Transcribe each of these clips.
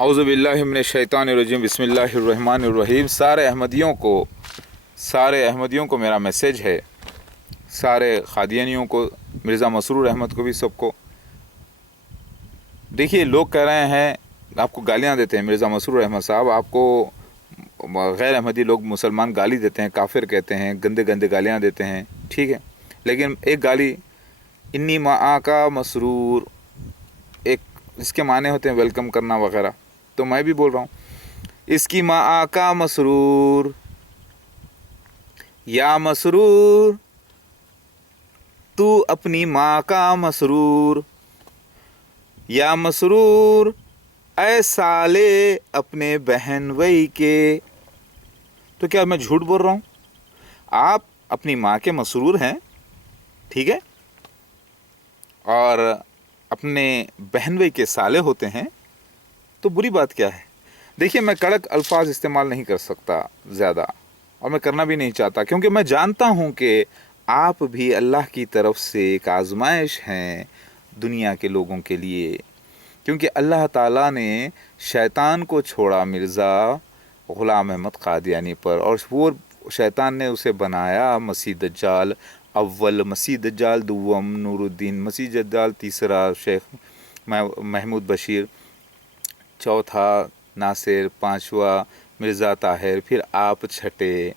औज़ु बिल्लाहि मिनश शैतानिर रजीम बिस्मिल्लाहिर रहमानिर रहीम। सारे अहमदियों को मेरा मैसेज है, सारे क़ादियानियों को, मिर्ज़ा मसरूर अहमद को भी, सबको। देखिए, लोग कह रहे हैं, आपको गालियाँ देते हैं। मिर्ज़ा मसरूर अहमद साहब, आपको गैर अहमदी लोग मुसलमान गाली देते हैं, काफिर कहते हैं, गंदे गंदे गालियाँ देते हैं, ठीक है। लेकिन एक गाली इन्नी माँ का मसरूर, एक इसके माने होते हैं वेलकम करना वगैरह। तो मैं भी बोल रहा हूँ, इसकी माँ का मसरूर, या मसरूर तू अपनी माँ का मसरूर, या मसरूर ऐ साले अपने बहन वई के। तो क्या मैं झूठ बोल रहा हूँ? आप अपनी माँ के मसरूर हैं, ठीक है, और अपने बहन वई के साले होते हैं, तो बुरी बात क्या है? देखिए, मैं कड़क अल्फाज इस्तेमाल नहीं कर सकता ज़्यादा, और मैं करना भी नहीं चाहता, क्योंकि मैं जानता हूँ कि आप भी अल्लाह की तरफ से एक आजमाइश हैं दुनिया के लोगों के लिए। क्योंकि अल्लाह ताला ने शैतान को छोड़ा मिर्ज़ा ग़ुलाम अहमद क़ादियानी पर, और वो शैतान ने उसे बनाया मसीह दज्जाल अव्वल, मसीह दज्जाल दुव्वम, नूरुद्दीन मसीह दज्जाल तीसरा, शेख महमूद बशीर चौथा, नासिर पांचवा, मिर्ज़ा ताहिर, फिर आप छठे।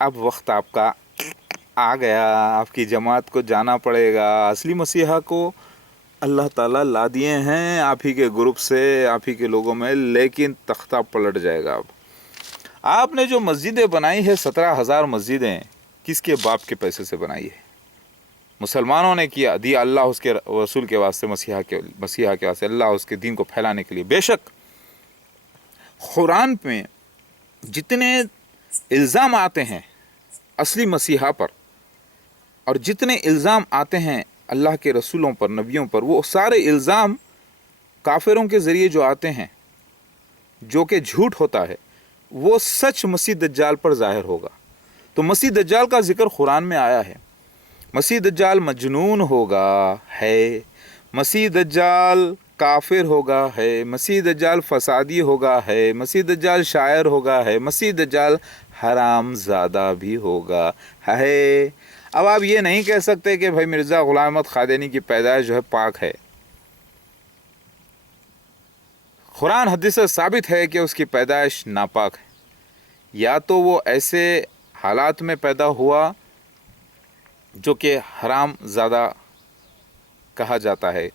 अब वक्त आपका आ गया, आपकी जमात को जाना पड़ेगा। असली मसीहा को अल्लाह ताला ला दिए हैं आप ही के ग्रुप से, आप ही के लोगों में, लेकिन तख्ता पलट जाएगा। अब आपने जो मस्जिदें बनाई है, 17,000 मस्जिदें, किसके बाप के पैसे से बनाई है? मुसलमानों ने किया, दिया अल्लाह उसके रसूल के वास्ते, मसीहा के वास्ते, अल्लाह उसके दीन को फैलाने के लिए। बेशक कुरान में जितने इल्ज़ाम आते हैं असली मसीहा पर, और जितने इल्ज़ाम आते हैं अल्लाह के रसूलों पर, नबियों पर, वो सारे इल्ज़ाम काफिरों के ज़रिए जो आते हैं, जो कि झूठ होता है, वो सच मसीह दज्जाल पर ज़ाहिर होगा। तो मसीह दज्जाल का ज़िक्र कुरान में आया है। मसीह दज्जाल मजनून होगा है, मसीह दज्जाल काफिर होगा है, मसीह दज्जाल फसादी होगा है, मसीह दज्जाल शायर होगा है, मसीह दज्जाल हराम ज़्यादा भी होगा है। अब आप ये नहीं कह सकते कि भाई मिर्ज़ा ग़ुलाम अहमद क़ादियानी की पैदाइश जो है पाक है। कुरान हदीस से साबित है कि उसकी पैदाइश नापाक है। या तो वो ऐसे हालात में पैदा हुआ जो कि हराम ज़्यादा कहा जाता है,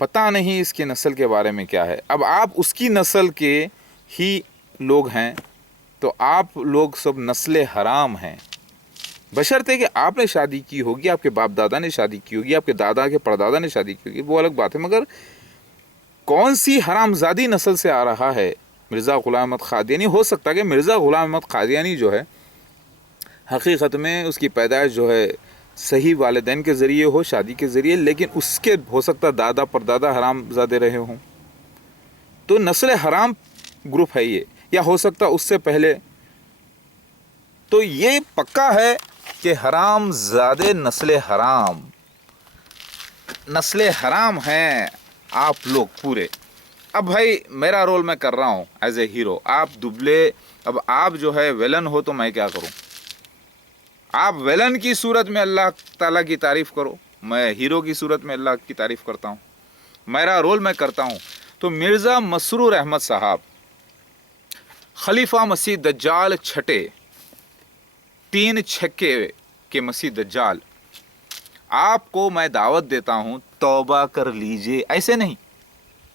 पता नहीं इसकी नस्ल के बारे में क्या है। अब आप उसकी नस्ल के ही लोग हैं, तो आप लोग सब नस्ल हराम हैं, बशर्ते कि आपने शादी की होगी, आपके बाप दादा ने शादी की होगी, आपके दादा के परदादा ने शादी की होगी, वो अलग बात है। मगर कौन सी हरामजादी नस्ल से आ रहा है मिर्ज़ा ग़ुलाम अहमद क़ादियानी? हो सकता है कि मिर्ज़ा ग़ुलाम अहमद क़ादियानी जो है हकीकत में उसकी पैदाइश जो है सही वालिदैन के ज़रिए हो, शादी के ज़रिए, लेकिन उसके हो सकता दादा परदादा हरामजादे रहे हों, तो नस्ल हराम ग्रुप है ये। या हो सकता उससे पहले। तो ये पक्का है कि हरामजादे नस्ल हराम हैं आप लोग पूरे। अब भाई मेरा रोल मैं कर रहा हूँ एज ए हीरो, आप दुबले। अब आप जो है विलन हो, तो मैं क्या करूँ? आप विलन की सूरत में अल्लाह ताला की तारीफ़ करो, मैं हीरो की सूरत में अल्लाह की तारीफ़ करता हूँ। मेरा रोल मैं करता हूँ। तो मिर्ज़ा मसरूर अहमद साहब, खलीफा मसीह दज्जाल छठे, 3 छक्के के मसीह दज्जाल, आपको मैं दावत देता हूँ, तौबा कर लीजिए। ऐसे नहीं,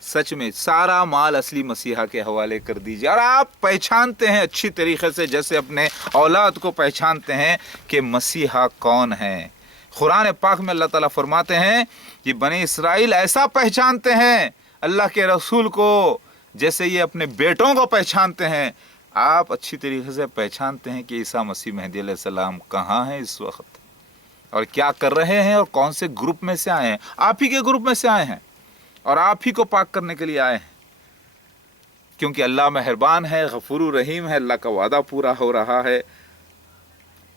सच में सारा माल असली मसीहा के हवाले कर दीजिए। और आप पहचानते हैं अच्छी तरीक़े से, जैसे अपने औलाद को पहचानते हैं कि मसीहा कौन है। कुरान पाक में अल्लाह ताला फरमाते हैं कि बनी इसराइल ऐसा पहचानते हैं अल्लाह के रसूल को जैसे ये अपने बेटों को पहचानते हैं। आप अच्छी तरीक़े से पहचानते हैं कि ईसा मसीह मेहदी अलैहिस्सलाम कहाँ हैं इस वक्त, और क्या कर रहे हैं, और कौन से ग्रुप में से आए हैं। आप ही के ग्रुप में से आए हैं, और आप ही को पाक करने के लिए आए हैं। क्योंकि अल्लाह मेहरबान है, गफूर रहीम है, अल्लाह का वादा पूरा हो रहा है।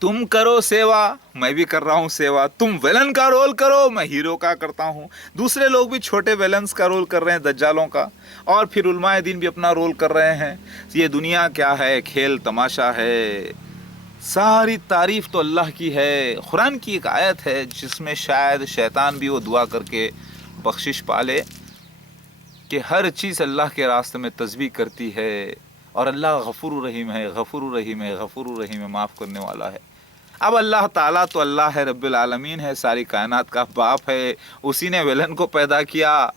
तुम करो सेवा, मैं भी कर रहा हूँ सेवा। तुम विलन का रोल करो, मैं हीरो का करता हूँ। दूसरे लोग भी छोटे विलन्स का रोल कर रहे हैं, दज्जालों का, और फिर उलमाए दीन भी अपना रोल कर रहे हैं। ये दुनिया क्या है, खेल तमाशा है। सारी तारीफ तो अल्लाह की है। कुरान की एक आयत है जिसमें शायद शैतान भी वो दुआ करके बख्शिश पाले कि हर चीज़ अल्लाह के रास्ते में तस्बीह करती है, और अल्लाह गफूर रहीम है, गफूर रहीम है, गफूर रहीम है, माफ़ करने वाला है। अब अल्लाह ताला तो अल्लाह है, रब्बिल आलमीन है, सारी कायनात का बाप है। उसी ने विलन को पैदा किया,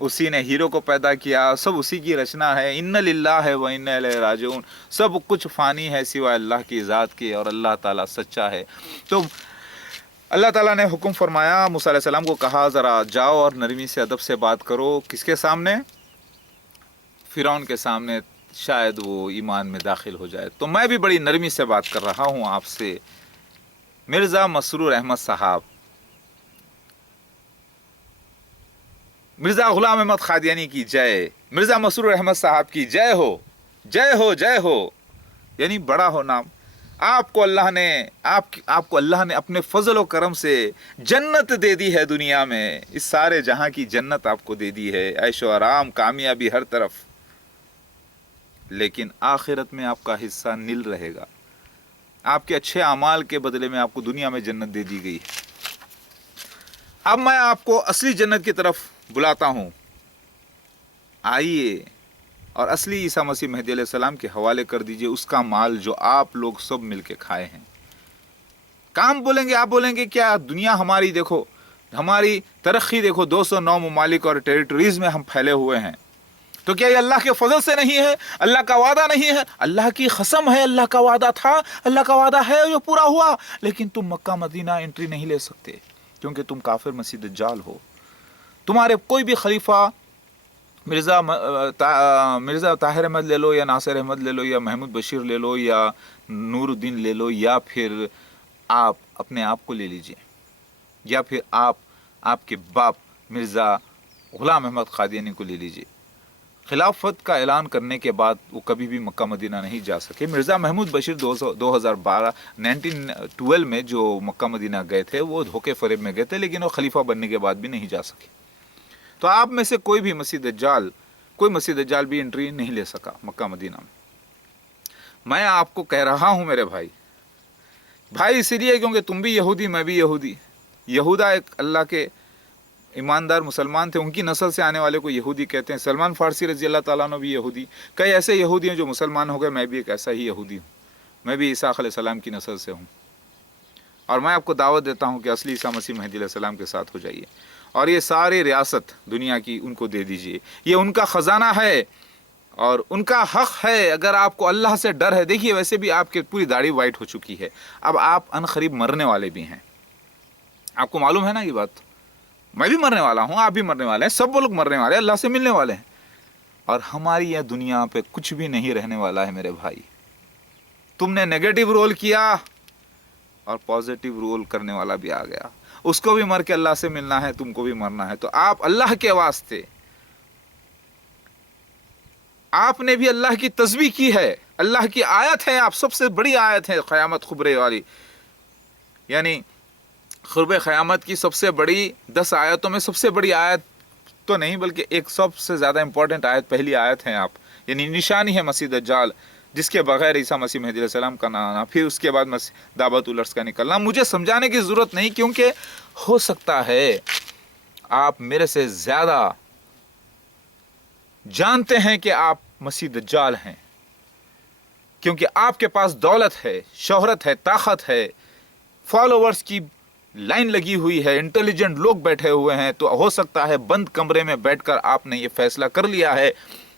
उसी ने हीरो को पैदा किया, सब उसी की रचना है। इन्ना लिल्लाह है व इन्ना इलैहि राजिऊन। सब कुछ फ़ानी है सिवाय अल्लाह की ज़ात के, और अल्लाह ताला सच्चा है। तो अल्लाह ताला ने हुक्म फरमाया, मूसा अलैहि सलाम को कहा ज़रा जाओ और नरमी से अदब से बात करो। किसके सामने? फ़िरौन के सामने, शायद वो ईमान में दाखिल हो जाए। तो मैं भी बड़ी नरमी से बात कर रहा हूँ आपसे। मिर्ज़ा मसरूर अहमद साहब, मिर्ज़ा ग़ुलाम अहमद क़ादियानी की जय, मिर्ज़ा मसरूर अहमद साहब की जय हो, जय हो, जय हो। यानी बड़ा हो नाम। आपको अल्लाह ने आपको अल्लाह ने अपने फजल व करम से जन्नत दे दी है दुनिया में। इस सारे जहां की जन्नत आपको दे दी है, ऐशो आराम, कामयाबी हर तरफ। लेकिन आखिरत में आपका हिस्सा नील रहेगा। आपके अच्छे अमाल के बदले में आपको दुनिया में जन्नत दे दी गई है। अब मैं आपको असली जन्नत की तरफ बुलाता हूँ। आइए और असली ईसा मसीह मेहदी अलैहि सलाम के हवाले कर दीजिए उसका माल जो आप लोग सब मिलके खाए हैं। काम बोलेंगे, आप बोलेंगे क्या दुनिया हमारी देखो, हमारी तरक्की देखो, 209 ममालिक और टेरिटरीज़ में हम फैले हुए हैं। तो क्या ये अल्लाह के फजल से नहीं है? अल्लाह का वादा नहीं है? अल्लाह की कसम है, अल्लाह का वादा था, अल्लाह का वादा है जो पूरा हुआ। लेकिन तुम मक्का मदीना एंट्री नहीं ले सकते क्योंकि तुम काफिर मसीह दज्जाल हो। तुम्हारे कोई भी खलीफा, मिर्ज़ा ताहिर अहमद ले लो, या नासिर अहमद ले लो, या महमूद बशीर ले लो, या नूरुद्दीन ले लो, या फिर आप अपने आप को ले लीजिए, या फिर आप आपके बाप मिर्ज़ा ग़ुलाम अहमद क़ादियानी को ले लीजिए। खिलाफत का ऐलान करने के बाद वो कभी भी मक्का मदीना नहीं जा सके। मिर्ज़ा महमूद बशीर 1912 में जो मक्का मदीना गए थे वो धोखे फरेब में गए थे, लेकिन वो खलीफा बनने के बाद भी नहीं जा सके। तो आप में से कोई मसीह दज्जाल भी एंट्री नहीं ले सका मक्का मदीना में। मैं आपको कह रहा हूँ मेरे भाई इसीलिए क्योंकि तुम भी यहूदी, मैं भी यहूदी। यहूदा एक अल्लाह के ईमानदार मुसलमान थे, उनकी नस्ल से आने वाले को यहूदी कहते हैं। सलमान फारसी रज़ी अल्लाह ताला अन्हु भी यहूदी। कई ऐसे यहूदी हैं जो मुसलमान हो गए, मैं भी एक ऐसा ही यहूदी हूँ। मैं भी ईसा अलैहिस्सलाम की नस्ल से हूँ, और मैं आपको दावत देता हूँ कि असली ईसा मसीह मेहदी अलैहिस्सलाम के साथ हो जाइए, और ये सारी रियासत दुनिया की उनको दे दीजिए। ये उनका ख़जाना है और उनका हक़ है। अगर आपको अल्लाह से डर है, देखिए वैसे भी आपकी पूरी दाढ़ी वाइट हो चुकी है, अब आप अनकरीब मरने वाले भी हैं। आपको मालूम है ना ये बात? मैं भी मरने वाला हूँ, आप भी मरने वाले हैं, सब लोग मरने वाले हैं, अल्लाह से मिलने वाले हैं। और हमारी यह दुनिया पे कुछ भी नहीं रहने वाला है मेरे भाई। तुमने नेगेटिव रोल किया और पॉजिटिव रोल करने वाला भी आ गया। उसको भी मर के अल्लाह से मिलना है, तुमको भी मरना है। तो आप अल्लाह के वास्ते, आपने भी अल्लाह की तस्बीह की है। अल्लाह की आयत है, आप सबसे बड़ी आयत है क़यामत खुबरे वाली, यानी खुरबे क़यामत की सबसे बड़ी 10 आयतों में सबसे बड़ी आयत तो नहीं बल्कि एक सबसे ज़्यादा इंपॉर्टेंट आयत पहली आयत है आप, यानी निशानी है मसीह दज्जाल, जिसके बगैर ईसा मसीह मेहदी अलैहिस्सलाम का ना आना, फिर उसके बाद दावतुल अर्स का निकलना। मुझे समझाने की ज़रूरत नहीं, क्योंकि हो सकता है आप मेरे से ज़्यादा जानते हैं कि आप मसीह दज्जाल हैं, क्योंकि आपके पास दौलत है, शोहरत है, ताकत है, फॉलोवर्स की लाइन लगी हुई है, इंटेलिजेंट लोग बैठे हुए हैं। तो हो सकता है बंद कमरे में बैठकर आपने ये फैसला कर लिया है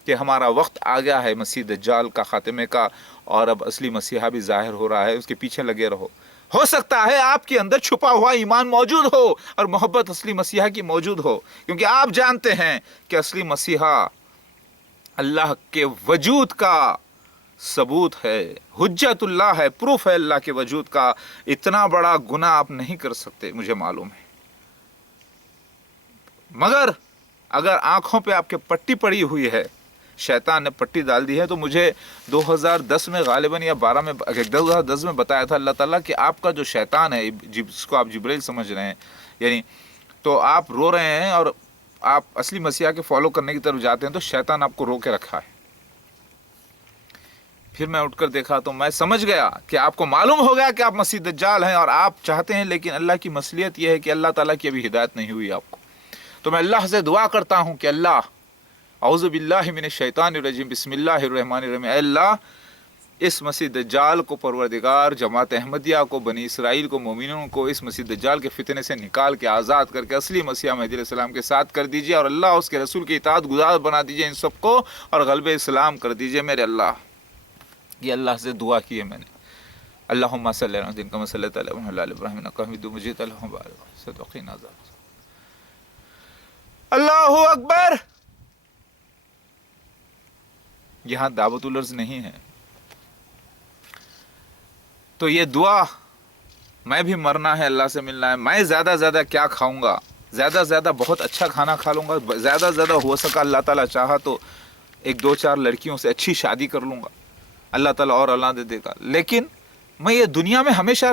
कि हमारा वक्त आ गया है मसीह दज्जाल का खात्मे का, और अब असली मसीहा भी ज़ाहिर हो रहा है, उसके पीछे लगे रहो। हो सकता है आपके अंदर छुपा हुआ ईमान मौजूद हो और मोहब्बत असली मसीहा की मौजूद हो, क्योंकि आप जानते हैं कि असली मसीहा अल्लाह के वजूद का सबूत है, हुज्जतुल्लाह है, प्रूफ है अल्लाह के वजूद का। इतना बड़ा गुनाह आप नहीं कर सकते, मुझे मालूम है। मगर अगर आंखों पे आपके पट्टी पड़ी हुई है, شیطان نے پٹی ڈال دی ہے. تو مجھے 2010 میں غالباً یا 2010 میں بتایا تھا اللہ تعالیٰ کہ آپ کا جو شیطان ہے جس کو آپ جبریل سمجھ رہے ہیں یعنی، تو آپ رو رہے ہیں اور آپ اصلی مسیح کے فالو کرنے کی طرف جاتے ہیں تو شیطان آپ کو رو کے رکھا ہے. پھر میں اٹھ کر دیکھا تو میں سمجھ گیا کہ آپ کو معلوم ہو گیا کہ آپ مسیح دجال ہیں اور آپ چاہتے ہیں، لیکن اللہ کی مصلیحت یہ ہے کہ اللہ تعالیٰ کی ابھی ہدایت نہیں ہوئی آپ کو. تو میں اللہ سے دعا کرتا ہوں کہ اللہ، اعوذ باللہ من الشیطان الرجیم، بسم اللہ الرحمن الرحیم، اے اللہ اس مسیح دجال کو پروردگار، جماعت احمدیہ کو، بنی اسرائیل کو، مومنوں کو اس مسیح دجال کے فتنے سے نکال کے آزاد کر کے اصلی مسیح مہدی علیہ السلام کے ساتھ کر دیجیے، اور اللہ اس کے رسول کی اطاعت گزار بنا دیجیے ان سب کو، اور غلبہ اسلام کر دیجیے میرے اللہ. یہ اللہ سے دعا کی ہے میں نے. اللہم صلی اللہ علیہ وسلم صلی اللہ علیہ ابراہیم انک حمید مجید. اللہم بارک صدقین عذاب. اللہ اکبر. یہاں دعوت الارض نہیں ہے تو یہ دعا، میں بھی مرنا ہے، اللہ سے ملنا ہے، میں زیادہ زیادہ کیا کھاؤں گا، زیادہ زیادہ بہت اچھا کھانا کھا لوں گا، زیادہ زیادہ ہو سکا اللہ تعالیٰ چاہا تو 1-2-4 لڑکیوں سے اچھی شادی کر لوں گا، اللہ تعالیٰ اور اولاد دے گا، لیکن میں یہ دنیا میں ہمیشہ